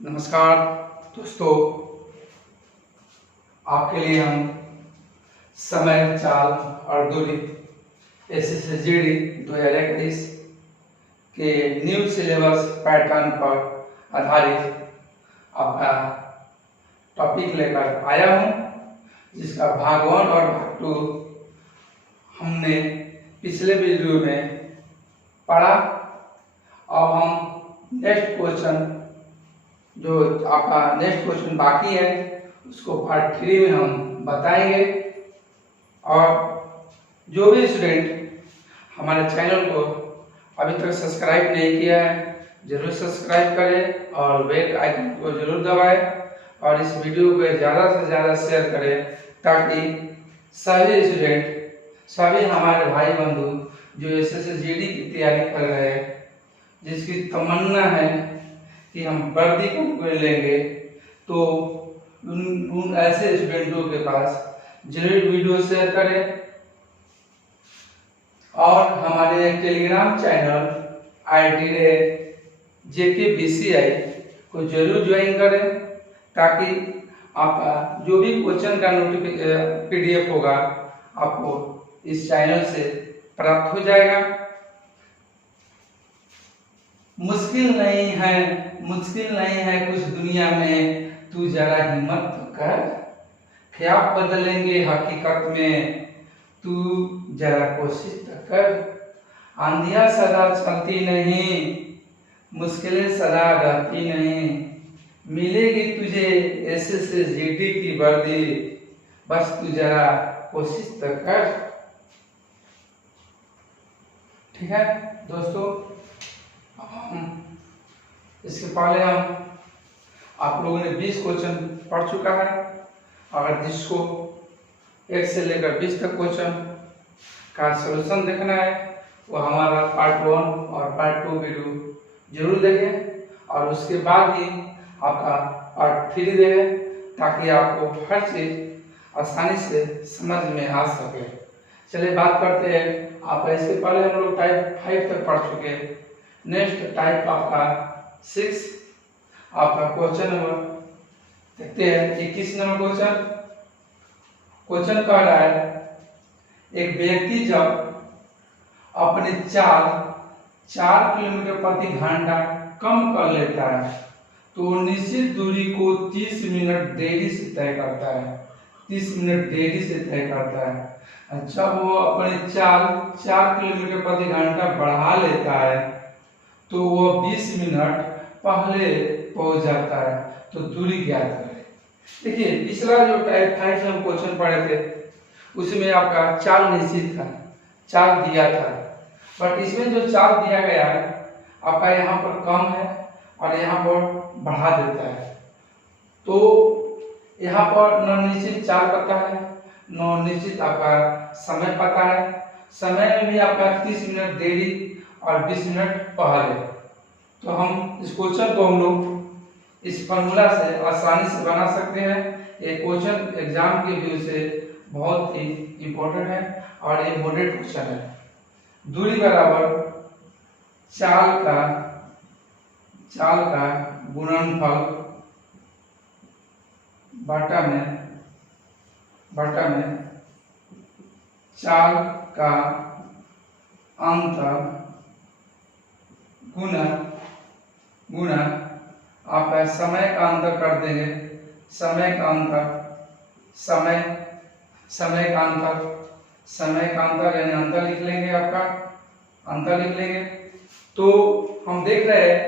नमस्कार दोस्तों, आपके लिए हम समय, चाल और दूरी SSGD 2021 के न्यू सिलेबस पैटर्न पर आधारित आपका टॉपिक लेकर आया हूं, जिसका भाग 1 और भाग 2 हमने पिछले वीडियो में पढ़ा। अब हम नेक्स्ट क्वेश्चन जो आपका नेक्स्ट क्वेश्चन बाकी है उसको पार्ट 3 में हम बताएंगे। और जो भी स्टूडेंट हमारे चैनल को अभी तक सब्सक्राइब नहीं किया है जरूर सब्सक्राइब करें और बेल आइकन को जरूर दबाएं और इस वीडियो को ज़्यादा से ज़्यादा शेयर करें, ताकि सभी स्टूडेंट, सभी हमारे भाई बंधु जो SSGD की तैयारी कर रहे हैं, जिसकी तमन्ना है कि हम वर्दी को लेंगे, तो उन ऐसे स्टूडेंटों के पास जरूर वीडियो शेयर करें और हमारे टेलीग्राम चैनल JKBCI को जरूर ज्वाइन करें, ताकि आपका जो भी क्वेश्चन का PDF होगा आपको इस चैनल से प्राप्त हो जाएगा। मुश्किल नहीं है कुछ दुनिया में, तू जरा हिम्मत तो कर, क्या बदलेंगे हकीकत में, तू जरा कोशिश तो कर। आंधियां सदा चलती नहीं, मुश्किलें सदा रहती नहीं, मिलेगी तुझे SSGD की वर्दी, बस तू जरा कोशिश तो कर। ठीक है दोस्तों, इसके पहले आप लोगों ने 20 क्वेश्चन पढ़ चुका है। अगर जिसको 1 से लेकर 20 तक क्वेश्चन का सलूशन देखना है वो हमारा पार्ट 1 और पार्ट 2 वीडियो जरूर देखें, और उसके बाद ही आपका पार्ट 3 देखें, ताकि आपको हर चीज आसानी से समझ में आ सके। चलिए बात करते हैं। आप इसके पहले हम लोग टाइप 5 तक पढ़ चुके हैं। नेक्स्ट टाइप आपका 6 आपका क्वेश्चन नंबर देखते हैं। 21 नंबर क्वेश्चन कह रहा है, एक व्यक्ति जब अपनी चाल 4 किलोमीटर प्रति घंटा कम कर लेता है तो निश्चित दूरी को 30 मिनट देरी से तय करता है। 30 मिनट देरी से तय करता है। अच्छा, वो अपनी चाल 4 किलोमीटर प्रति घंटा बढ़ा लेता है तो वो 20 मिनट पहले पहुंच जाता है, तो दूरी ज्ञात करें। देखिए, पिछला जो टाइप 5 में हम क्वेश्चन पढ़े थे उसमें आपका चाल निश्चित था, चाल दिया था, बट इसमें जो चाल दिया गया है आपका यहाँ पर कम है और यहाँ पर बढ़ा देता है। तो यहाँ पर न निश्चित चाल पता है, न निश्चित आपका समय पता है। समय में भी आपका 30 मिनट देरी और 20 मिनट पहले। तो हम इस क्वेश्चन को हम लोग इस फॉर्मूला से आसानी से बना सकते हैं। ये क्वेश्चन एग्जाम के व्यू से बहुत ही इम्पोर्टेंट है और ये मॉडरेट क्वेश्चन है। दूरी बराबर चाल का गुणनफल बटा में चाल का अंतर गुना आप समय का अंतर कर देंगे। समय का अंतर यानी अंतर लिख लेंगे, आपका अंतर लिख लेंगे। तो हम देख रहे हैं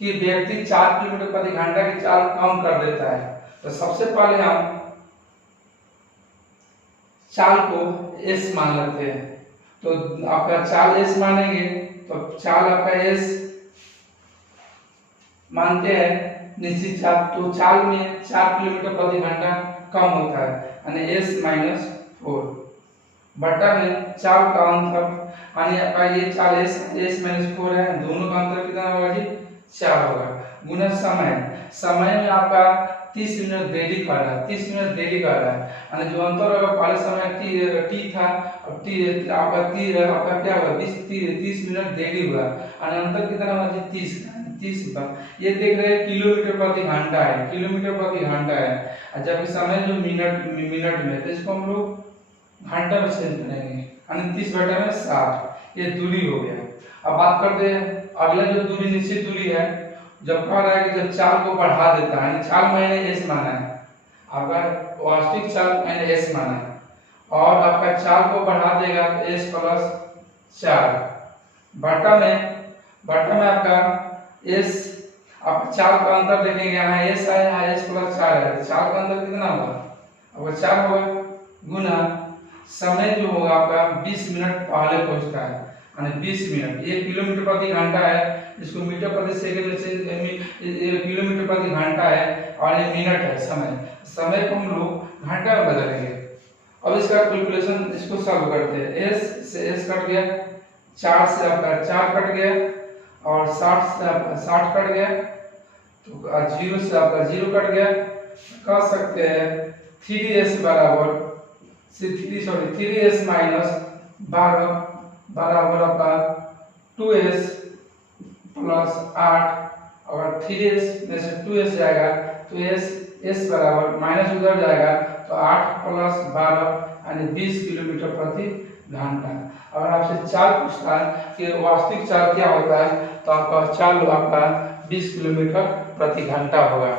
कि व्यक्ति 4 किलोमीटर प्रति घंटा की चाल कम कर देता है। तो सबसे पहले हम चाल को S मान लेते हैं। तो आपका चाल S मानेंगे, तो चाल आपका S मानते हैं निश्चित चाल, तो चाल में 4 किलोमीटर प्रति घंटा कम होता है, यानी S-4 बटा में चाल का अंतर, यानी आपका ये चाल S-4 है, दोनों का अंतर कितना होगा जी? 4 होगा, गुना समय में आपका 30 मिनट देरी कर रहा है, 30 मिनट देरी कर रहा है, यानी जो अंतर होगा पहले समय t था, अब t आपका क्या होगा 30 मिनट देरी हुआ, यानी अंतर कितना होगा जी? 30 ये देख रहे हैं किलोमीटर प्रति घंटा है, किलोमीटर प्रति घंटा है, और जबकि समय जो मिनट में, तो इसको हम लोग घंटा में चेंज करेंगे, यानी 30/60 ये दूरी हो गया। अब बात करते हैं अगला जो दूरी, निश्चित दूरी है, जब कह रहा है कि जब चाल को बढ़ा देता है, यानी चाल मैंने एस माना है, अगर वास्तविक चाल मैंने एस माना है और आपका चाल को बढ़ा देगा तो एस प्लस 4 बटा में आपका एस, आप चाल का अंतर देखेंगे, यहाँ एस है, यहाँ एस प्लस 4 है, चाल का अंतर कितना होगा, अगर 4 होगा, गुना समय जो होगा आपका 20 मिनट पहले पहुंचता है, यानी 20 मिनट, ये किलोमीटर प्रति घंटा है, इसको मीटर प्रति सेकंड से किलोमीटर प्रति घंटा है, और ये मिनट है समय को हम लोग घंटा में बदलेंगे। अब इसका कैलकुलेशन, इसको सॉल्व करते हैं, एस से एस कट गया, 4 से आपका 4 कट गया, और 60 से आपका 60 कट गया, तो 0 से आपका 0 कट गया, कह सकते हैं 3s बराबर 3s माइनस 12 बराबर आपका 2s प्लस 8, और 3s में से 2s जाएगा तो s बराबर माइनस उधर जाएगा तो 8 प्लस 12 यानी 20 किलोमीटर प्रति घंटा। अगर आपसे चाल पूछता है कि वास्तविक चाल क्या होता है, तो आपका चाल आपका 20 किलोमीटर प्रति घंटा होगा।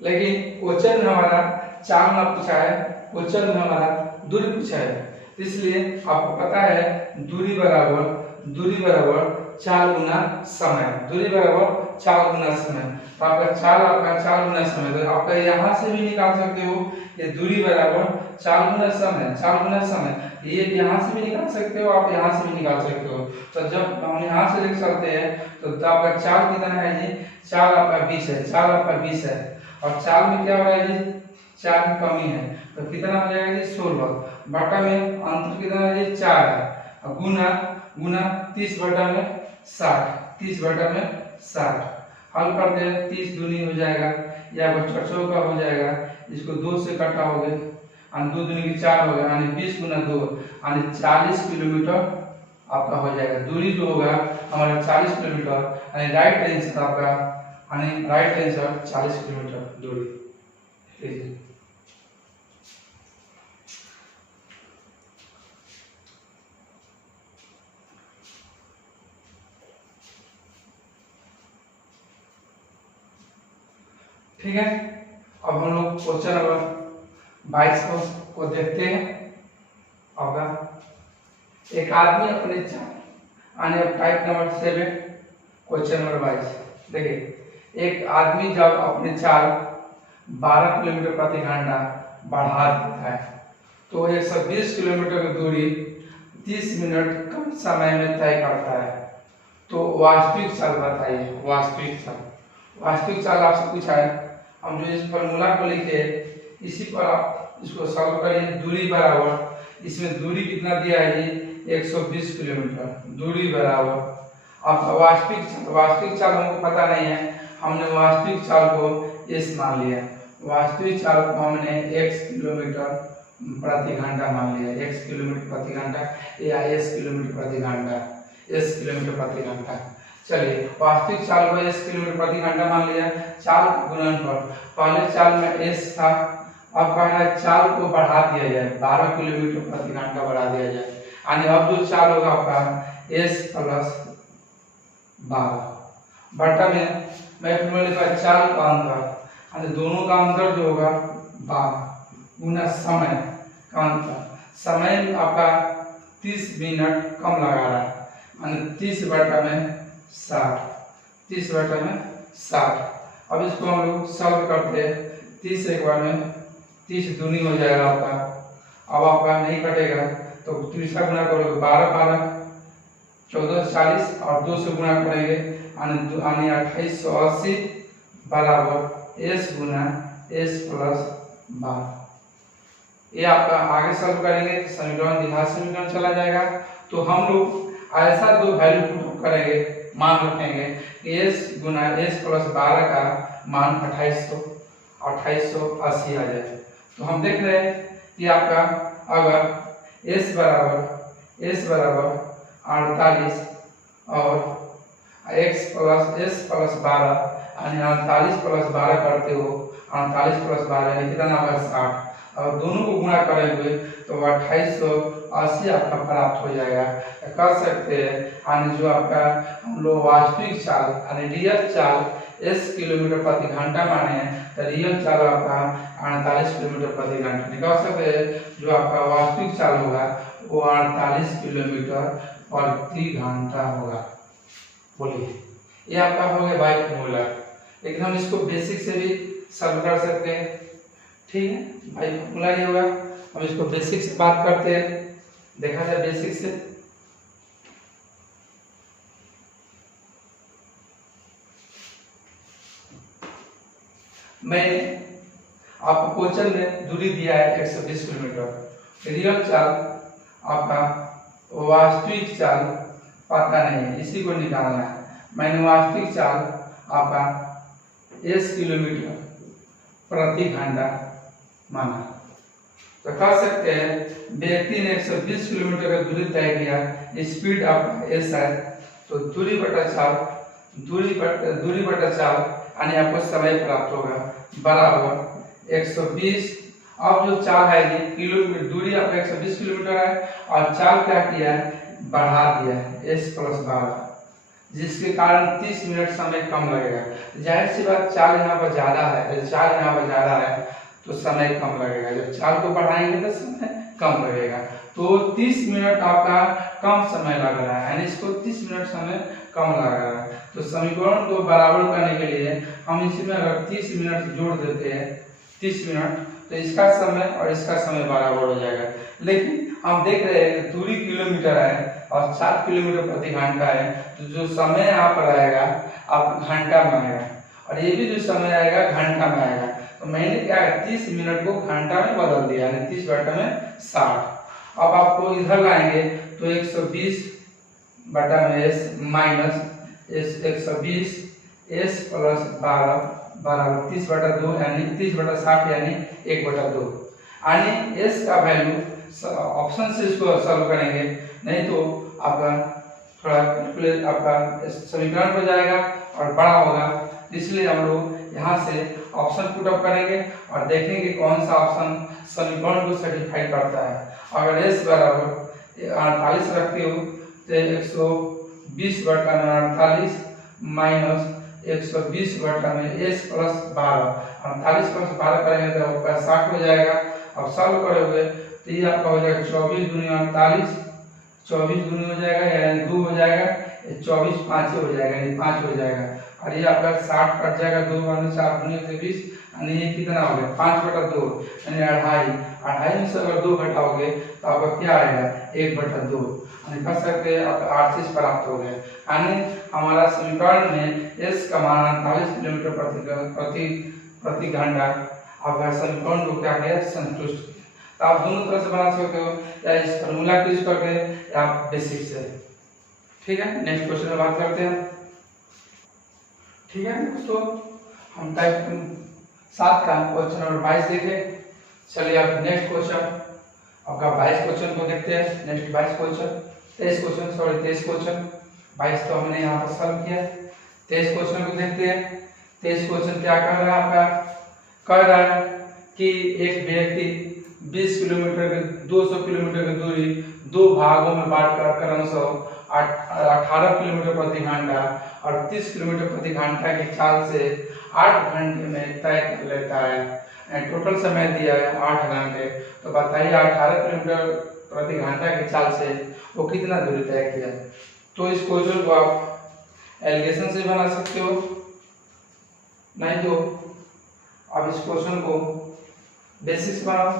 लेकिन क्वेश्चन में हमारा चाल ना पूछा है, क्वेश्चन में हमारा दूरी पूछा है, इसलिए आपको पता है दूरी बराबर चाल गुना समय, दूरी बराबर चाल गुना समय, तो आपका चाल गुना समय, तो आपका यहाँ से भी निकाल सकते हो, ये दूरी बराबर चाल गुना समय, ये यहाँ से भी निकाल सकते हो, आप यहाँ से भी निकाल सकते हो। तो जब हम यहाँ से लिख सकते हैं तो आपका चाल कितना है जी, चाल आपका 20 है, और चाल में क्या हो रहा है जी, चाल की कमी है, तो कितना हो जाएगा जी 16 बटा में अंतर कितना है जी 4 है, और गुना 30/60 हल कर दे, 30 दूनी हो जाएगा, या 4 का हो जाएगा, इसको 2 से कटा हो गया, और 2 दूनी की 4 हो गया, यानी 20 गुना 2 यानी 40 किलोमीटर आपका हो जाएगा। दूरी जो होगा हमारा 40 किलोमीटर, यानी राइट आंसर आपका, यानी राइट आंसर 40 किलोमीटर दूरी। ठीक है, अब हम लोग क्वेश्चन नंबर 22 को देखते हैं। एक आदमी अपने टाइप नंबर 7 क्वेश्चन नंबर 22 देखिए, एक आदमी जब अपने चाल 12 किलोमीटर प्रति घंटा बढ़ा देता है तो 120 किलोमीटर की दूरी 30 मिनट कम समय में तय करता है, तो वास्तविक चाल बताइए। वास्तविक चाल आपसे पूछा है, हम जो इस फॉर्मूला को लिखे इसी पर आप इसको सॉल्व करिए। दूरी बराबर, इसमें दूरी कितना दिया है जी 120 किलोमीटर, दूरी बराबर अब वास्तविक चाल हमको पता नहीं है, हमने वास्तविक चाल को s मान लिया, वास्तविक चाल को हमने x किलोमीटर प्रति घंटा मान लिया, x किलोमीटर प्रति घंटा या s किलोमीटर प्रति घंटा। चलिए, वास्तविक चाल को s किलोमीटर प्रति घंटा मान लिया, चाल गुणनफल, पहले चाल में s था, अब कहना है चाल को बढ़ा दिया जाए, 12 किलोमीटर प्रति घंटा बढ़ा दिया जाए, यानी अब जो चाल होगा आपका s प्लस 12 बटा में मैं लिखा चाल का अंतर, यानी दोनों का अंतर जो होगा 12 गुना समय का अंतर, समय आपका 30 मिनट कम लगा रहा है, यानी 30 बटा में 60। अब इसको हम लोग सॉल्व करते हैं, 30 एक बार में 30 दूनी हो जाएगा आपका, अब आपका नहीं कटेगा तो 30 गुना करोगे 12 14 40 और 2 से गुना करेंगे यानी 2880 बराबर s गुना s प्लस 12। ये आपका आगे सॉल्व करेंगे, समीकरण द्विघात समीकरण चला जाएगा, तो हम लोग ऐसा दो वैल्यू पुट करेंगे, मान रखेंगे कि s गुना s प्लस 12 का मान 2880 आ जाए। तो हम देख रहे हैं कि आपका अगर s बराबर 48 और प्लस 12 यानी 48 प्लस 12 करते हो, 48 प्लस 12 कितना होगा 60। और दोनों को गुणा करेंगे तो 2880 आपका प्राप्त हो जाएगा। कर सकते हैं यानी जो आपका हम लोग वास्तविक चाल यानी रियल चाल s किलोमीटर प्रति घंटा माने हैं, तो रियल चाल आपका 48 किलोमीटर प्रति घंटा निकाल सकते हैं। जो आपका वास्तविक चाल होगा वो 48 किलोमीटर प्रति घंटा होगा। बोलिए, ये आपका हो गया बाई फॉर्मूला, लेकिन हम इसको बेसिक से भी सॉल्व कर सकते हैं। ठीक है, बाई फॉर्मूला ये होगा। हम इसको बेसिक से बात करते हैं, देखा जाए बेसिक से। मैंने आपको क्वेश्चन में दूरी दिया है 120 किलोमीटर। रियल चाल आपका वास्तविक चाल पता नहीं है, इसी को निकालना है। मैंने वास्तविक चाल आपका s किलोमीटर प्रति घंटा माना, तो कह सकते हैं व्यक्ति ने 120 किलोमीटर का दूरी तय किया, स्पीड आपका s है, तो दूरी बटा चाल यानी आपको समय प्राप्त होगा बराबर 120। अब जो चाल है ये किलोमीटर, दूरी आपका 120 किलोमीटर है और चाल क्या किया है, बढ़ा दिया है s प्लस 12, जिसके कारण 30 मिनट समय कम लगेगा। जाहिर सी बात, चाल यहाँ पर ज्यादा है, तो समय कम लगेगा। जब चाल को बढ़ाएंगे तो समय कम लगेगा, तो 30 मिनट आपका कम समय लग रहा है, यानी इसको 30 मिनट समय कम लग रहा है। तो समीकरण को बराबर करने के लिए हम इसमें अगर 30 मिनट जोड़ देते हैं, 30 मिनट, तो इसका समय और इसका समय बराबर हो जाएगा। लेकिन हम देख रहे हैं दूरी किलोमीटर है और 4 किलोमीटर प्रति घंटा है, तो जो समय यहाँ पर आएगा आप घंटा में आएगा, और ये भी जो समय आएगा घंटा में आएगा। तो मैंने क्या 30 मिनट को घंटा में बदल दिया, यानी 30 बटा में 60। अब आपको इधर लाएंगे तो 120 बटा में s माइनस 120 s प्लस 12 बराबर 30 बटा 2 यानी 30 बटा 60 यानी 1 बटा 2, यानी s का वैल्यू ऑप्शन से इसको सॉल्व करेंगे, नहीं तो आपका थोड़ा कैलकुलेट आपका समीकरण हो जाएगा और बड़ा होगा। इसलिए हम लोग यहाँ से ऑप्शन पुट अप करेंगे और देखेंगे कौन सा ऑप्शन समीकरण को सेटिस्फाई करता है। अगर s बराबर 48 रखते हो तो 120 बटा में 48 माइनस 120 बटा में s प्लस 12, 48 प्लस 12 करेंगे तो आपका 60 हो जाएगा। अब सॉल्व करोगे तो ये आपका हो जाएगा 24 दूनी 48, 24 दूनी हो जाएगा यानी 2 हो जाएगा, 24 5 हो जाएगा यानी 5 हो जाएगा, और ये आपका 60 कट जाएगा, 2 × 4 दूनी 20, यानी ये कितना हो गया 5 बटा 2 यानी 2.5 में से अगर 2 घटाओगे तो आपका क्या आएगा 1 बटा 2, यानी कह सकते हैं आपका 38 प्राप्त हो गया। यानी हमारा समीकरण में s का मान 48 किलोमीटर प्रति घंटा आपका समीकरण को क्या किया संतुष्ट किया। तो आप दोनों तरह से बना सकते हो, या इस फॉर्मूला को यूज करके या आप बेसिक से। ठीक है, नेक्स्ट क्वेश्चन में बात करते हैं। ठीक है दोस्तों, हम टाइप 7 का क्वेश्चन नंबर 22 देखे। चलिए अब नेक्स्ट क्वेश्चन आपका 22 क्वेश्चन को देखते हैं। नेक्स्ट 22 क्वेश्चन 23 क्वेश्चन 22 तो हमने यहाँ पर सॉल्व किया। 23 क्वेश्चन को देखते हैं। 23 क्वेश्चन क्या कर रहा है आपका, कह रहा है कि एक व्यक्ति 20 किलोमीटर के 200 किलोमीटर की दूरी 2 भागों में बांटकर क्रमशः 18 किलोमीटर प्रति घंटा और 30 किलोमीटर प्रति घंटा की चाल से 8 घंटे में तय कर लेता है। टोटल समय दिया है 8 घंटे, तो बताइए 18 किलोमीटर प्रति घंटा की चाल से वो कितना दूरी तय किया। तो इस क्वेश्चन को आप एलिगेशन से बना सकते हो, नहीं तो अब इस क्वेश्चन को बेसिक्स बनाओ,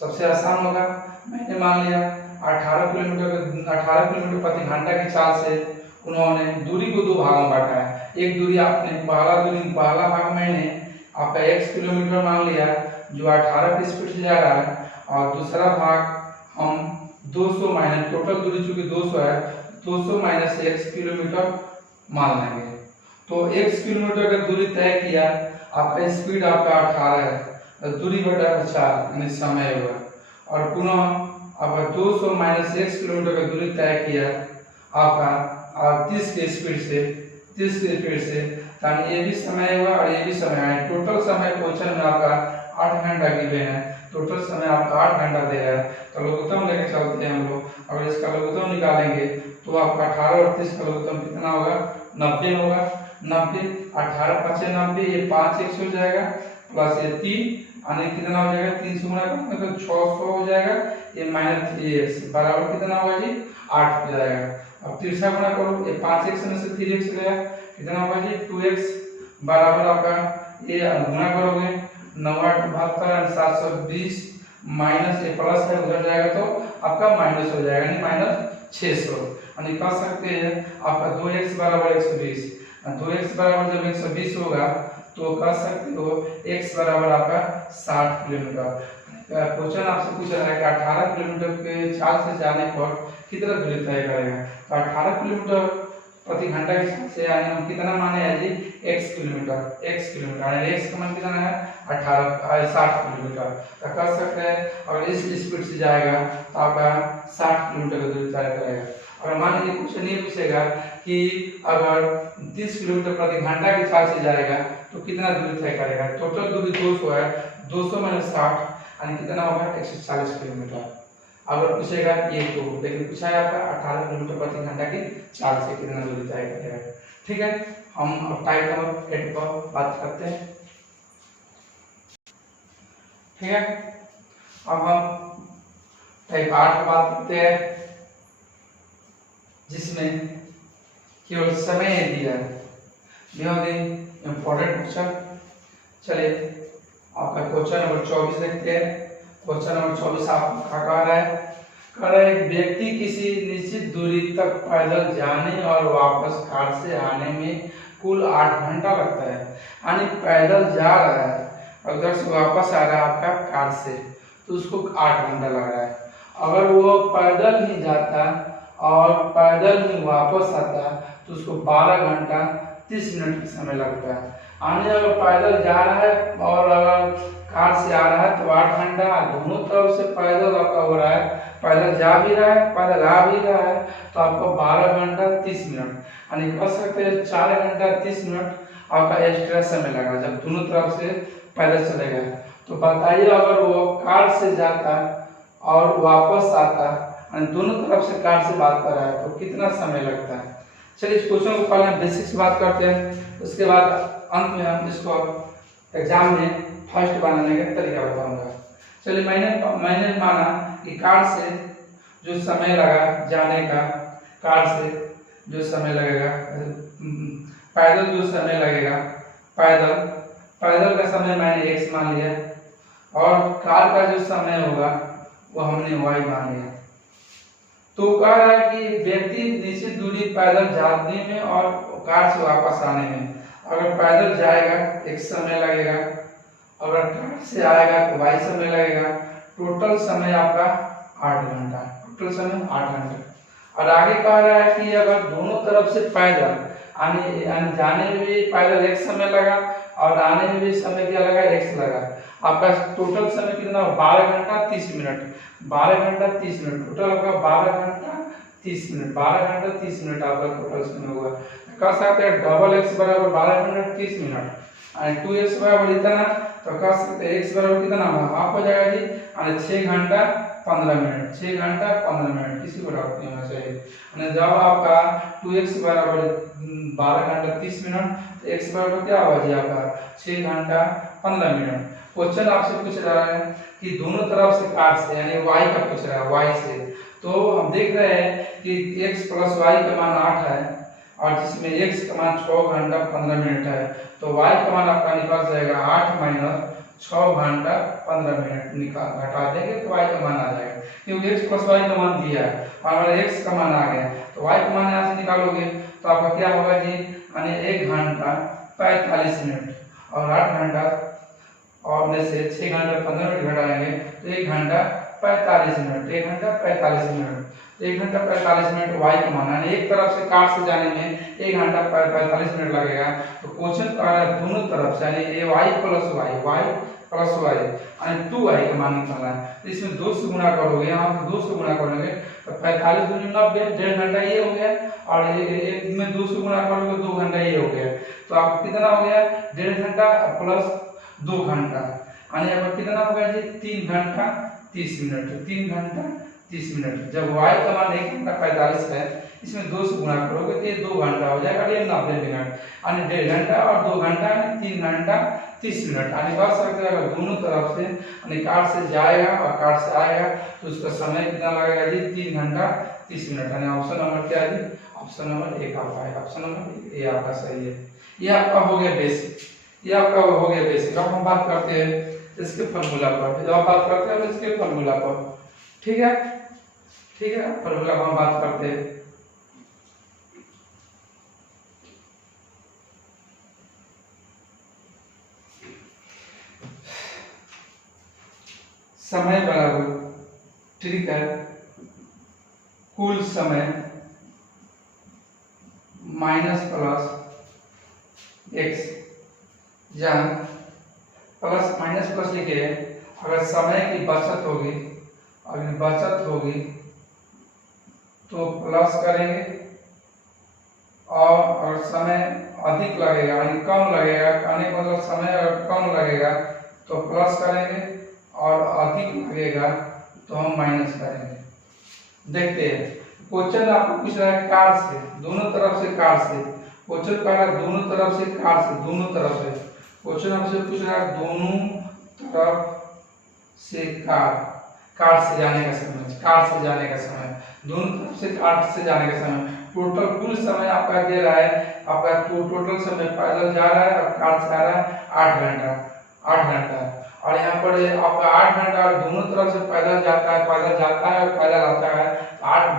सबसे आसान होगा। मैंने मान लिया 18 किलोमीटर प्रति घंटा की चाल से उन्होंने दूरी को 2 भागों में बांटा है। एक दूरी आपने पहला भाग मैंने आपका x किलोमीटर मान लिया जो 18 की स्पीड से जा रहा है, और दूसरा भाग हम 200 माइनस टोटल दूरी चूंकि 200 है 200 माइनस x किलोमीटर मान लेंगे। तो x किलोमीटर का दूरी तय किया, आपका स्पीड आपका 18 है, दूरी बटा 4 यानी समय हुआ, और पुनः आपका 200 माइनस x किलोमीटर का दूरी तय किया आपका 30 के स्पीड से 30 स्पीड से, यानी ये भी समय हुआ और ये भी समय है। टोटल समय क्वेश्चन में आपका 8 घंटा गिवन है, टोटल समय आपका 8 घंटा दे रहा है। तो लघुत्तम लेके चलते हैं हम लोग। अगर इसका लघुत्तम निकालेंगे तो आपका 18 और 30 का लघुत्तम कितना होगा, 90 होगा। 90, 18 5 90, ये 5 1 हो जाएगा, प्लस ये 3 आने कितना हो जाएगा, 300 गुणा करेंगे तो 600 हो जाएगा। ये माइनस 3x बराबर कितना होगा जी, 8 हो जाएगा। अब तिरछा गुणा करो, ये 5x में से 3x गया, कितना होगा जी 2x बराबर आपका ये गुणा करोगे 9 8 72 720 माइनस ये प्लस है उधर जाएगा तो आपका माइनस हो जाएगा, यानी माइनस 600। यानी कह सकते हैं आपका 2x बराबर 120। 2x बराबर जब 120 होगा तो कह सकते हो x बराबर आपका 60 किलोमीटर। क्वेश्चन आपसे पूछ रहा है कि 18 किलोमीटर के चाल से जाने पर कितना दूरी तय करेगा। तो 18 किलोमीटर प्रति घंटा के चाल से यानी हम कितना माने हैं जी, x किलोमीटर। यानी x का मान कितना है 60 किलोमीटर। तो कह सकते हैं अगर इस स्पीड से जाएगा तो आपका 60 किलोमीटर की दूरी तय करेगा। अगर मान लीजिए क्वेश्चन ये पूछेगा कि अगर 30 किलोमीटर प्रति घंटा की चाल से जाएगा तो कितना दूरी तय करेगा। टोटल दूरी 200 है, 200 माइनस 60 यानी कितना होगा 140 किलोमीटर। अगर पूछेगा ये तो, लेकिन पूछा है आपका 18 किलोमीटर प्रति घंटा की चाल से कितना दूरी तय करेगा। ठीक है, हम अब टाइप नंबर 8 पर बात करते हैं। ठीक है, अब हम टाइप 8 पर बात करते हैं जिसमें केवल समय दिया है। Important question. चलिए आपका क्वेश्चन नंबर 24 देखते हैं। क्वेश्चन नंबर 24 आपको क्या कह रहा है, कह रहा है एक व्यक्ति किसी निश्चित दूरी तक पैदल जाने और वापस कार से आने में कुल 8 घंटा लगता है। यानी पैदल जा रहा है और उधर से वापस आ रहा है आपका कार से, तो उसको 8 घंटा लग रहा है। अगर वो पैदल ही जाता और पैदल ही वापस आता तो उसको 12 घंटा 30 मिनट का समय लगता है। आने अगर पैदल जा रहा है और अगर कार से आ रहा है तो 8 घंटा, दोनों तरफ से पैदल आपका हो रहा है, पैदल जा भी रहा है पैदल आ भी रहा है, तो आपको 12 घंटा 30 मिनट यानी कह सकते हैं 4 घंटा 30 मिनट आपका एक्स्ट्रा समय लगा जब दोनों तरफ से पैदल चलेगा। तो बताइए अगर वो कार से जाता और वापस आता, दोनों तरफ से कार से बात कर रहा है, तो कितना समय लगता है। चलिए इस क्वेश्चन को पहले हम बेसिक से बात करते हैं, उसके बाद अंत में हम इसको एग्जाम में फर्स्ट बनाने का तरीका बताऊंगा। चलिए मैंने माना कि कार से जो समय लगा जाने का, कार से जो समय लगेगा, पैदल जो समय लगेगा, पैदल का समय मैंने x मान लिया और कार का जो समय होगा वो हमने y मान लिया। तो कह रहा है कि व्यक्ति निश्चित दूरी पैदल जाने में और कार से वापस आने में, अगर पैदल जाएगा एक समय लगेगा, अगर कार से आएगा तो y समय लगेगा। टोटल समय आपका 8 घंटा, टोटल समय 8 घंटा। और आगे कह रहा है कि अगर दोनों तरफ से पैदल आने जाने में भी पैदल एक समय लगा और आने में भी समय क्या लगा, x लगा, आपका टोटल समय कितना, 12 घंटा 30 मिनट। 12 घंटा 30 मिनट टोटल आपका 12 घंटा 30 मिनट, 12 घंटा 30 मिनट आपका टोटल समय हुआ। कह सकते हैं डबल x बराबर 12 घंटा 30 मिनट और 2x बराबर इतना, तो कह सकते हैं x बराबर कितना हाफ हो जाएगा जी, और 6 घंटा 15 मिनट, 6 घंटा 15 मिनट किसी को डाउट नहीं होना चाहिए। जब आपका 2x बराबर 12 घंटा 30 मिनट, तो x बराबर क्या होगा जी आपका 6 घंटा 15 मिनट। क्वेश्चन आपसे पूछ रहा है कि दोनों तरफ से कार से यानी y का पूछ रहा है, y से, तो हम देख रहे हैं कि x प्लस y का मान 8 है और जिसमें x का मान 6 घंटा 15 मिनट है, तो y का मान आपका निकल जाएगा 8 माइनस 6 घंटा 15 मिनट, निकाल घटा देंगे तो y का मान आ जाएगा, क्योंकि x प्लस y का मान दिया है और हमारा x का मान आ गया, तो y का मान यहाँ से निकालोगे तो आपका क्या होगा जी, यानी 1 घंटा 45 मिनट और 8 घंटा और में से 6 घंटा 15 मिनट घटाएंगे तो 1 घंटा 45 मिनट, 1 घंटा 45 मिनट, 1 घंटा 45 मिनट y का मान है। एक तरफ से कार से जाने में 1 घंटा 45 मिनट लगेगा। तो क्वेश्चन कह रहा है दोनों तरफ से यानी y plus y, y plus y यानी 2i का मान निकालना है। तो इसमें 2 से गुणा करोगे, यहाँ से 2 से गुणा करोगे तो 45 दूनी 90, 1.5 घंटा ये हो गया, और एक में 2 से गुणा करोगे 2 घंटा ये हो गया। तो आपको कितना हो गया 1.5 घंटा प्लस 2 घंटा यानी आपका कितना हो गया जी 3 घंटा 30 मिनट। 3 घंटा 30 मिनट। जब y का मान 1 घंटा 45 है, इसमें 2 से गुणा करोगे तो ये 2 घंटा हो जाएगा, ये 90 मिनट यानी 1.5 घंटा और 2 घंटा 3 घंटा 30 मिनट। यानी बात सकते हैं अगर दोनों तरफ से यानी काट से जाएगा और काट से आएगा तो उसका समय कितना लगेगा जी 3 घंटा 30 मिनट। यानी ऑप्शन नंबर क्या है जी, ऑप्शन नंबर 1 आपका है। ऑप्शन नंबर ए आपका सही है। ये आपका हो गया बेसिक, ये आपका हो गया बेसिक। अब हम बात करते हैं इसके फॉर्मूला पर, जब आप बात करते हैं इसके फॉर्मूला पर, ठीक है, ठीक है, फॉर्मूला पर हम बात करते हैं। समय बराबर, ठीक है, कुल समय माइनस प्लस एक्स, जहाँ प्लस माइनस प्लस लिखे अगर समय की बचत होगी, अगर बचत होगी तो प्लस करेंगे, और अगर समय अधिक लगेगा यानी कम लगेगा, कहने का मतलब समय अगर कम लगेगा तो प्लस करेंगे और अधिक लगेगा तो हम माइनस करेंगे। देखते हैं क्वेश्चन आपको पूछ रहा है कार से, दोनों तरफ से कार से क्वेश्चन कह रहा है, दोनों तरफ से कार से, दोनों तरफ से क्वेश्चन आपसे पूछ रहा है दोनों तरफ से कार से जाने का समय, कार से जाने का समय, दोनों तरफ से कार से जाने का समय, टोटल कुल समय आपका दे रहा है, आपका टोटल समय पैदल जा रहा है और कार से आ रहा है 8 घंटा, 8 घंटा, और यहाँ पर आपका 8 घंटा और दोनों तरफ से पैदल जाता है, पैदल जाता है और पैदल आता है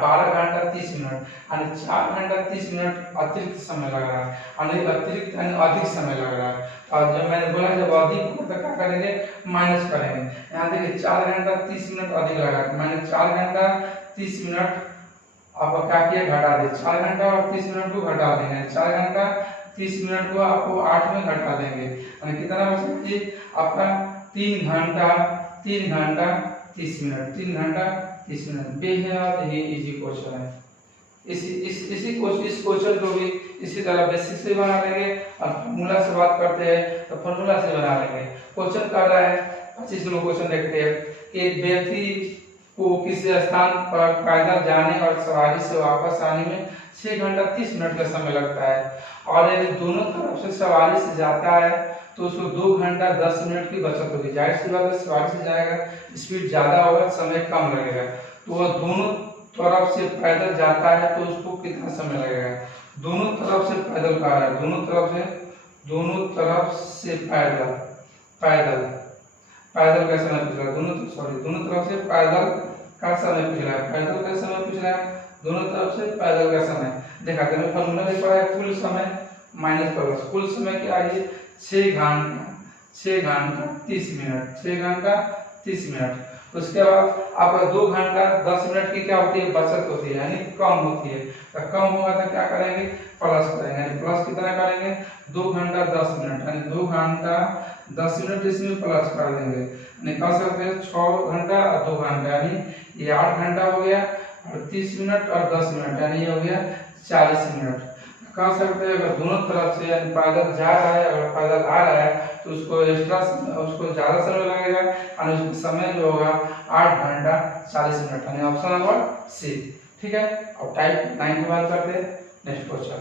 12 घंटा 30 मिनट, यानी 4 घंटा 30 मिनट अतिरिक्त समय लग रहा है, यानी अतिरिक्त यानी अधिक समय लग रहा है। और जब मैंने बोला जब अधिक होगा तो क्या करेंगे माइनस करेंगे। यहाँ देखिए 4 घंटा 30 मिनट अधिक लगा, मैंने 4 घंटा 30 मिनट आपका क्या किया घटा दे, 4 घंटा और 30 मिनट को घटा देंगे, 4 घंटा 30 मिनट को आपको 8 में घटा देंगे, यानी कितना बचेगा जी आपका 3 घंटा 30 मिनट, 3 घंटा 30 मिनट। बेहद ही इजी क्वेश्चन है। इस क्वेश्चन को भी इसी तरह बेसिक से बना लेंगे और फॉर्मूला से बात करते हैं तो फॉर्मूला से बना लेंगे। क्वेश्चन कर रहा है 25 नंबर क्वेश्चन देखते हैं कि एक व्यक्ति को किसी स्थान पर पैदल जाने और सवारी से वापस आने में 6 घंटा 30 मिनट का समय लगता है, और यदि दोनों तरफ से सवारी से जाता है तो उसको 2 घंटा 10 मिनट की बचत होगी। जाहिर सी बात है सवारी से जाएगा, स्पीड ज्यादा होगा, समय कम लगेगा। तो वह दोनों तरफ से पैदल जाता है तो उसको कितना समय लगेगा, दोनों तरफ से पैदल का है, दोनों तरफ से पैदल का समय पूछ रहा है, दोनों तरफ से पैदल का समय पूछ रहा है, पैदल का समय पूछ रहा है, दोनों तरफ से पैदल का समय। देखा तो फॉर्मूला देख पा रहा है कुल समय माइनस प्लस, कुल समय क्या है 6 घंटा 30 मिनट, 6 घंटा 30 मिनट। उसके बाद आपका 2 घंटा 10 मिनट की क्या होती है बचत होती है, यानी कम होती है। तो कम होगा तो क्या करेंगे प्लस करेंगे, यानी प्लस कितना करेंगे 2 घंटा 10 मिनट, यानी 2 घंटा 10 मिनट इसमें प्लस कर देंगे, यानी कर सकते हैं 6 घंटा और 2 घंटा, यानी ये 8 घंटा हो गया और 30 मिनट और 10 मिनट, यानी ये हो गया 40 मिनट। कह सकते हैं अगर दोनों तरफ से यानी पैदल जा रहा है और पैदल आ रहा है तो उसको उसको ज्यादा समय लगेगा, और उसका समय जो होगा 8 घंटा 40 मिनट, यानी ऑप्शन नंबर सी। ठीक है, अब टाइप 9 की बात करते हैं, नेक्स्ट क्वेश्चन।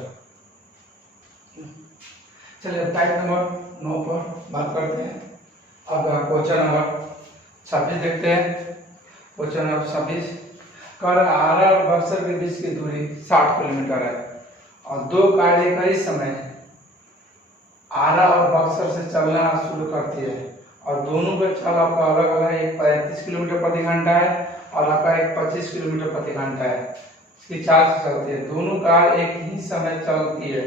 चलिए टाइप नंबर 9 पर बात करते हैं। अब क्वेश्चन नंबर 26 देखते हैं। क्वेश्चन नंबर 26 कर आरा और बक्सर के बीच की दूरी 60 किलोमीटर है और 2 कार एक ही समय आरा और बक्सर से चलना शुरू करती है, और दोनों का चाल आपका अलग अलग है, एक 35 किलोमीटर प्रति घंटा है और आपका एक 25 किलोमीटर प्रति घंटा है। इसकी चाल से चलती है, दोनों कार एक ही समय चलती है,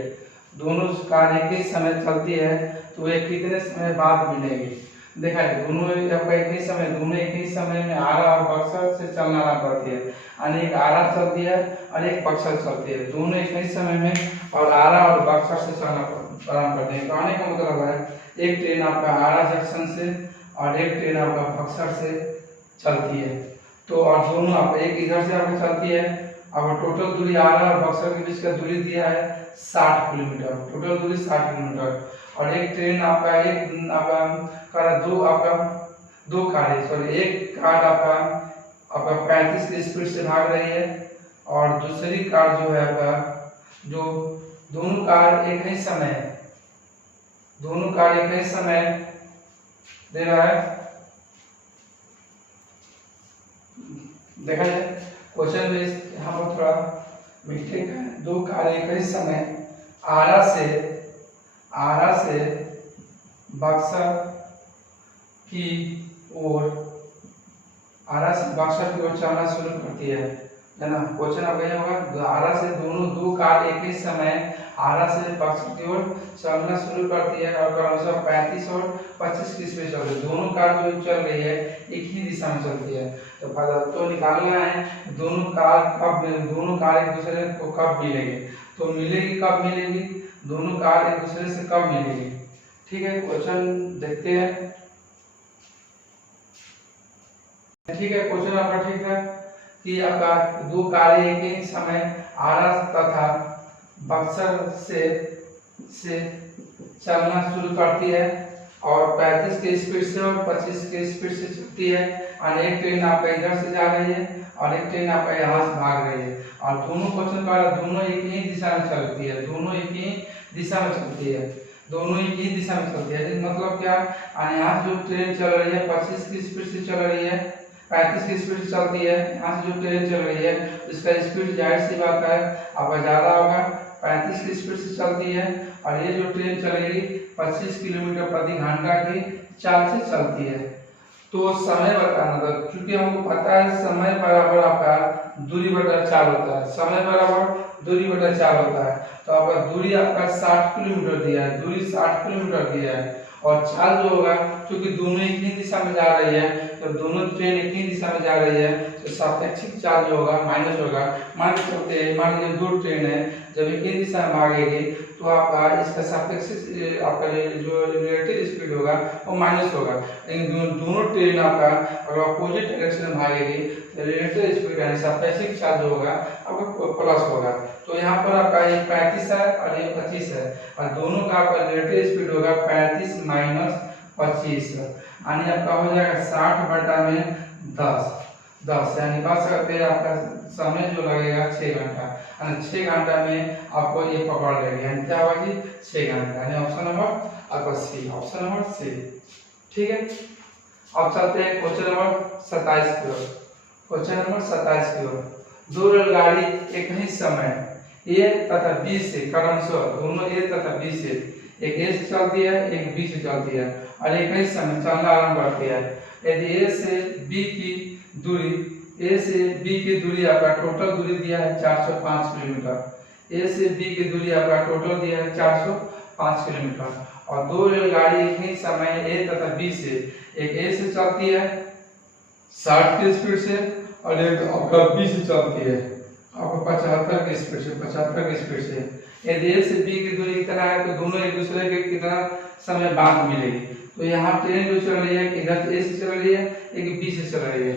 दोनों कार एक ही समय चलती है, तो वे कितने समय बाद मिलेंगे। देखा है दोनों आपका एक ही समय में आरा और बक्सर से चलना पड़ती है, यानी एक आरा चलती है और एक बक्सर चलती है, दोनों एक ही समय में और आरा और बक्सर से चलना पड़ते हैं। कहने का मतलब है एक ट्रेन आपका आरा जंक्शन से और एक ट्रेन आपका बक्सर से चलती है। तो और दोनों आपका एक इधर से आपको चलती है। अब टोटल दूरी आरा और बक्सर के बीच का दूरी दिया है 60 किलोमीटर, टोटल दूरी 60 किलोमीटर। और एक ट्रेन आपका दो कार सॉरी एक कार आपका 35 की स्पीड से भाग रही है और दूसरी कार जो है आपका जो दोनों कार एक ही समय दे रहा है। देखा जाए क्वेश्चन में यहाँ पर थोड़ा मिस्टेक है। दो कार एक ही समय आरा से बक्सर की ओर चलना शुरू करती है ना। क्वेश्चन अब यह होगा आरा से दो कार एक ही समय आरा से बक्सर की ओर चलना शुरू करती है और क्रमशः 35 और 25 की स्पीड चल रही है। दोनों कार जो चल रही है एक ही दिशा में चलती है। तो निकालना है दोनों कार एक दूसरे को कब मिलेगी। तो कब मिलेगी, दोनों कार एक दूसरे से कब मिलेगी। ठीक है, क्वेश्चन देखते हैं। ठीक है, क्वेश्चन आपका ठीक है कि आपका दो कारें एक ही समय आरा तथा बक्सर से चलना शुरू करती है और 35 के स्पीड से और 25 के स्पीड से चलती है। और एक ट्रेन आपका इधर से जा रही है और एक ट्रेन आपका यहाँ से भाग रही है और दोनों क्वेश्चन का दोनों एक ही दिशा में चलती है। दोनों एक ही दिशा में चलती है। मतलब क्या, यहाँ जो ट्रेन चल रही है 25 की स्पीड से चल रही है, 35 की स्पीड से चलती है। यहाँ से जो ट्रेन चल रही है इसका स्पीड जाहिर सी बात है आपका ज़्यादा होगा, 35 की स्पीड से चलती है। और ये जो ट्रेन चलेगी 25 किलोमीटर प्रति घंटा की चाल से चलती है। तो समय बताना था, क्योंकि हमको पता है समय बराबर आपका दूरी बटा चाल होता है। समय बराबर दूरी बटा चाल होता है। तो आपका दूरी आपका 60 किलोमीटर दिया है, दूरी 60 किलोमीटर दिया है और चाल जो होगा क्योंकि दोनों एक ही दिशा में जा रही है, तो दोनों ट्रेन एक ही दिशा में जा रही है तो सापेक्षिक चाल जो होगा माइनस होगा। मान लीजिए दो ट्रेन है, जब एक ही दिशा में भागेगी तो आपका इसका सापेक्षिक आपका जो रिलेटिव स्पीड होगा वो माइनस होगा। लेकिन दोनों ट्रेन आपका अगर अपोजिट डायरेक्शन में भागेगी तो रिलेटिव स्पीड यानी सापेक्षिक चाल जो होगा आपका प्लस होगा। तो यहाँ पर आपका ये 35 है और ये 25 है और दोनों का आपका रिलेटिव स्पीड होगा 35 माइनस 25 यानी आपका हो जाएगा 60 बटा में 10 यानी कह सकते हैं आपका समय जो लगेगा 6 घंटा। यानी 6 घंटा में आपको ये पकड़ लेगी, यानी क्या होगा जी 6 घंटा। यानी ऑप्शन नंबर आपका सी, ऑप्शन नंबर सी। ठीक है, अब चलते हैं क्वेश्चन नंबर 27 की ओर। क्वेश्चन नंबर 27 की ओर, दो रेलगाड़ी एक ही समय ए तथा बी से क्रमशः दोनों ए तथा बी से एक ए से चलती है एक बी से चलती है और एक ही समय चलना आरंभ करती है। यदि ए से बी की दूरी आपका टोटल दूरी दिया है 405 किलोमीटर। ए से बी की दूरी आपका टोटल दिया है 405 किलोमीटर और दो रेलगाड़ी एक ही समय ए तथा बी से एक ए से चलती है 60 की स्पीड से और एक आपका बी से चलती है आपको 75 की स्पीड से। यदि ए से बी की दूरी कितना है तो दोनों एक दूसरे के कितना समय बाद मिलेगी। तो यहाँ ट्रेन जो चल रही है इधर ए से चल रही है एक बी से चल रही है,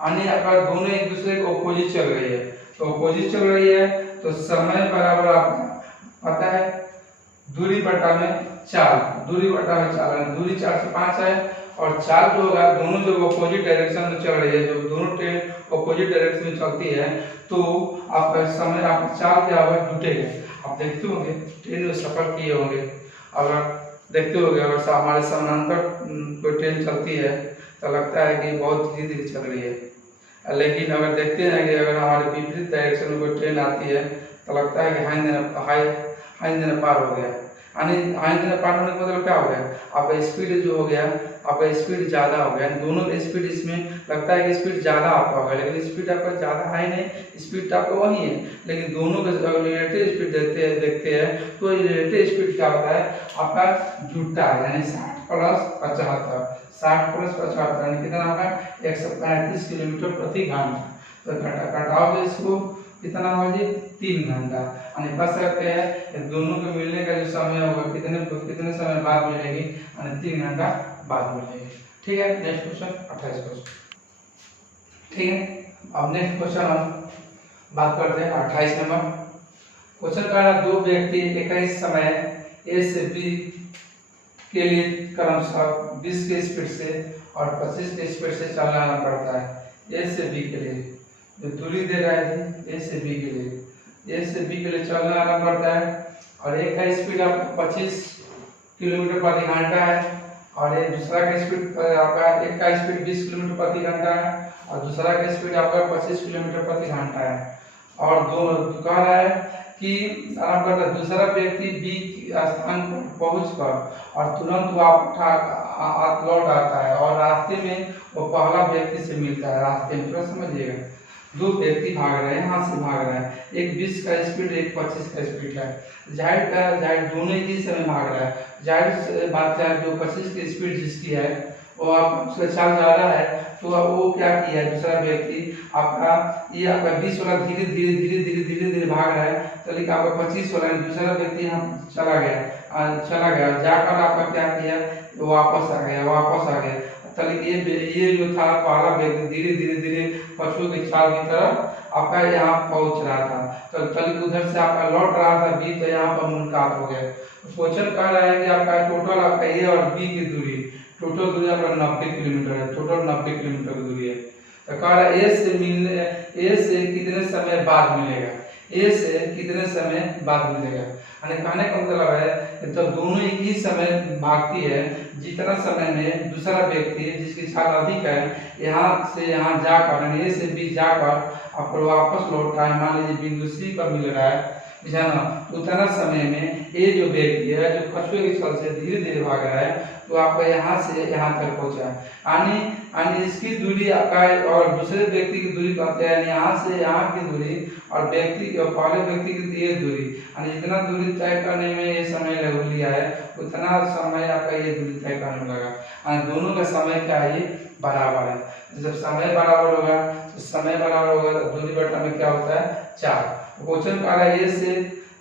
यानी आपका दोनों एक दूसरे के ऑपोजिट चल रही है। तो ऑपोजिट चल रही है तो समय बराबर आपको पता है दूरी बटा में चाल, दूरी 405 है और चाल जो होगा दोनों जो ऑपोजिट डायरेक्शन में चल रही है, जो दोनों ट्रेन ऑपोजिट डायरेक्शन में चलती है तो आपका समय आपका चाल क्या होगा जुटेगा। आप देखते होंगे ट्रेन में सफर किए होंगे, अगर देखते होंगे अगर हमारे समानांतर कोई ट्रेन चलती है तो लगता है कि बहुत धीरे धीरे चल रही है। लेकिन अगर देखते हैं कि अगर हमारे विपरीत डायरेक्शन में कोई ट्रेन आती है तो लगता है कि हाई दिन पार हो गया। यानी हाई दिन पार होने का मतलब क्या हो गया, आपका स्पीड जो हो गया आपका स्पीड ज़्यादा हो गया। दोनों स्पीड इसमें लगता है कि स्पीड ज़्यादा आपका होगा, लेकिन स्पीड आपका ज़्यादा हाई नहीं, स्पीड आपका वही है। लेकिन दोनों का अगर रिलेटिव स्पीड देखते हैं तो रिलेटिव स्पीड क्या होता है आपका जुटता है, यानी 60 प्लस 75 यानी कितना होगा 135 किलोमीटर प्रति घंटा। तो घटाओगे इसको कितना होगा जी 3 घंटा। यानी कह सकते हैं दोनों के मिलने का जो समय होगा कितने समय बाद मिलेगी, यानी 3 घंटा बाद मिलेगी। ठीक है। नेक्स्ट क्वेश्चन 28 क्वेश्चन, ठीक है। अब नेक्स्ट क्वेश्चन हम बात करते हैं 28 नंबर क्वेश्चन का है, दो व्यक्ति एक ही समय ए से बी के लिए क्रमशः 20 के स्पीड से और 25 के स्पीड से चलना पड़ता है। ए से बी के लिए जो दूरी दे रहा है ए से बी के लिए चलना आना पड़ता है और एक का स्पीड आपका 25 किलोमीटर प्रति घंटा है और एक दूसरा का स्पीड आपका एक का स्पीड 20 किलोमीटर प्रति घंटा है और दूसरा का स्पीड आपका 25 किलोमीटर प्रति घंटा है। और दो कह रहा है कि दूसरा व्यक्ति बी स्थान पर पहुंचकर और तुरंत लौट आता है और रास्ते में वो पहला व्यक्ति से मिलता है। रास्ते में पूरा समझिएगा, दो व्यक्ति भाग रहे हैं, यहाँ से भाग रहे हैं, एक 20 का स्पीड एक 25 का स्पीड है। जाहिर दोनों ही समय भाग रहा है। जाहिर बात है जो 25 की स्पीड जिसकी है वो आप उसका चाल ज्यादा है तो वो क्या किया है दूसरा व्यक्ति आपका 20 वाला धीरे भाग रहा है, चलिए आपका 25 वाला दूसरा व्यक्ति यहाँ चला गया जाकर आपका क्या किया वापस आ गया। चलिए ये जो था पहला व्यक्ति धीरे पशुओं की चाल की तरफ आपका यहाँ पहुंच रहा था, तो चलिए उधर से आपका लौट रहा था बी, तो यहाँ पर मुलाकात हो गया। क्वेश्चन कह रहा है कि आपका टोटल आपका ए और बी की दूरी टोटल दूरी आपका 90 किलोमीटर है, टोटल 90 किलोमीटर की दूरी है। तो कह रहा है ए से कितने समय बाद मिलेगा, ए से कितने समय बाद मिलेगा। यानी कहने का मतलब है तो दोनों एक ही समय भागती है, जितना समय में दूसरा व्यक्ति जिसकी चाल अधिक है यहाँ से यहाँ जाकर ए से बी जाकर आपको वापस लौट रहा है, मान लीजिए बिंदु सी पर मिल रहा है ना, उतना समय में ये जो व्यक्ति है जो कछुए की चाल से धीरे भाग रहा है तो आपका यहाँ से यहाँ तक पहुंचा। यानी इसकी दूरी आपका और दूसरे व्यक्ति की दूरी कहते हैं, यहाँ से यहाँ की दूरी और पहले व्यक्ति की ये दूरी, यानी जितना दूरी तय करने में ये समय लग लिया है उतना समय आपका ये दूरी तय करने में लगा। यानी दोनों का समय क्या है बराबर है। जब समय बराबर होगा तो दूरी बटा में क्या होता है 4। क्वेश्चन कह रहा है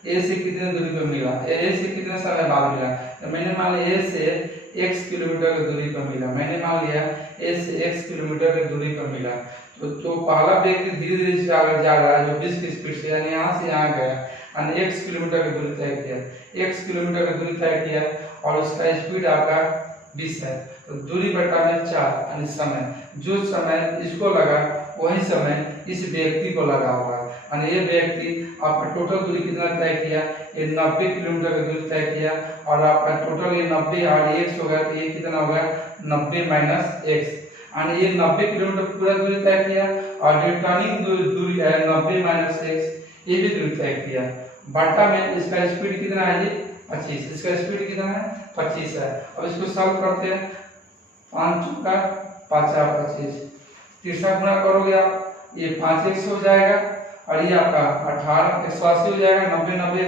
ए से कितने दूरी पर मिला, ए से कितने समय बाद मिला। तो मैंने मान लिया ए से x किलोमीटर की दूरी पर मिला, मैंने मान लिया ए से x किलोमीटर की दूरी पर मिला। तो पहला व्यक्ति धीरे जा रहा है जो 20 की स्पीड से, यानी यहाँ से यहाँ गया यानी x किलोमीटर की दूरी तय किया और उसका स्पीड आपका 20 है। तो दूरी बटा में 4 यानी समय, जो समय इसको लगा वही समय इस व्यक्ति को लगा हुआ है। यानी ये व्यक्ति आपका टोटल दूरी कितना तय किया, ये 90 किलोमीटर की दूरी तय किया और आपका टोटल ये 90 और x होगा तो ये कितना होगा 90 - x, यानी ये 90 किलोमीटर पूरा दूरी तय किया और रिटर्निंग दूरी है 90 - x, ये भी दूरी तय किया। बटा में इसका स्पीड कितना है जी 25, इसका स्पीड कितना है 25 है। अब इसको सॉल्व करते हैं, 5 चौका 5 25, तीसरा गुणा करोगे आप ये 5x हो जाएगा और ये आपका 18 180 हो जाएगा, 90 90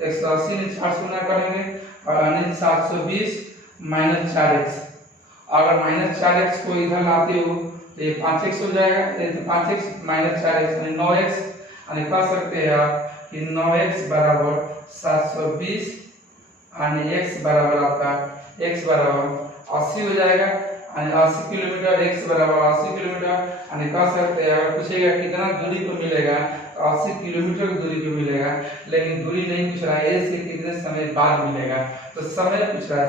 180 में 4 से गुणा करेंगे और यानी 720 - 4x। अगर -4x को इधर लाते हो तो ये 5x हो जाएगा, तो 5x - 4x यानी 9x, यानी कह सकते हैं आप कि 9x बराबर 720 यानी x बराबर आपका x बराबर 80 हो जाएगा, यानी 80 किलोमीटर, x बराबर 80 किलोमीटर। यानी कह सकते हैं अगर पूछेगा कितना दूरी पर मिलेगा तो 80 किलोमीटर की दूरी पर मिलेगा, लेकिन दूरी नहीं पूछ रहा है ए से कितने समय बाद मिलेगा, तो समय पूछ रहा है,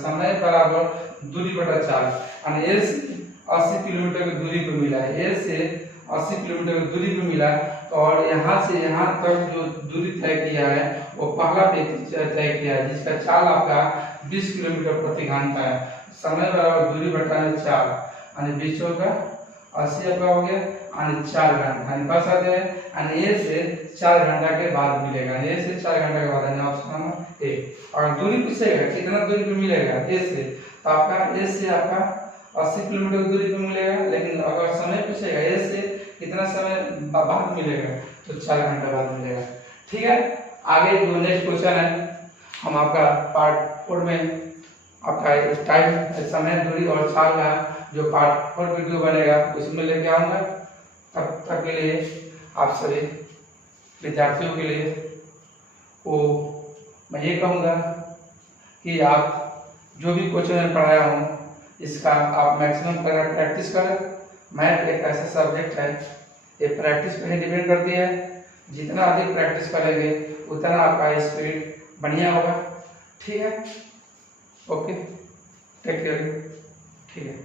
समय बराबर दूरी बटा 4, यानी ए से 80 किलोमीटर की दूरी पर मिला है, ए से 80 किलोमीटर की दूरी पर मिला और यहाँ से यहाँ तक जो दूरी तय किया है वो पहला व्यक्ति तय किया है जिसका चाल आपका 20 किलोमीटर प्रति घंटा है। समय बराबर दूरी बटा 4 यानी 20 का 80 आपका हो गया यानी 4 घंटा, यानी बस आते हैं यानी ए से 4 घंटा के बाद मिलेगा, ए से 4 घंटा के बाद, यानी ऑप्शन नंबर ए। और दूरी पूछेगा कितना दूरी पे मिलेगा ए से, तो आपका ए से आपका 80 किलोमीटर की दूरी पे मिलेगा, लेकिन अगर समय पूछेगा ए से कितना समय बाद मिलेगा तो 4 घंटा बाद मिलेगा। ठीक है, आगे जो नेक्स्ट क्वेश्चन है हम आपका पार्ट 4 में आपका टाइम समय दूरी और चाल का जो पार्ट 4 वीडियो बनेगा उसमें लेके आऊंगा। तब तक के लिए आप सभी विद्यार्थियों के लिए वो मैं ये कहूँगा कि आप जो भी क्वेश्चन मैं पढ़ाया हूँ इसका आप मैक्सिमम प्रैक्टिस करें। मैथ एक ऐसा सब्जेक्ट है, ये प्रैक्टिस पे ही डिपेंड करती है। जितना अधिक प्रैक्टिस करेंगे उतना आपका स्पीड बढ़िया होगा। ठीक है, ओके, टेक केयर। ठीक है।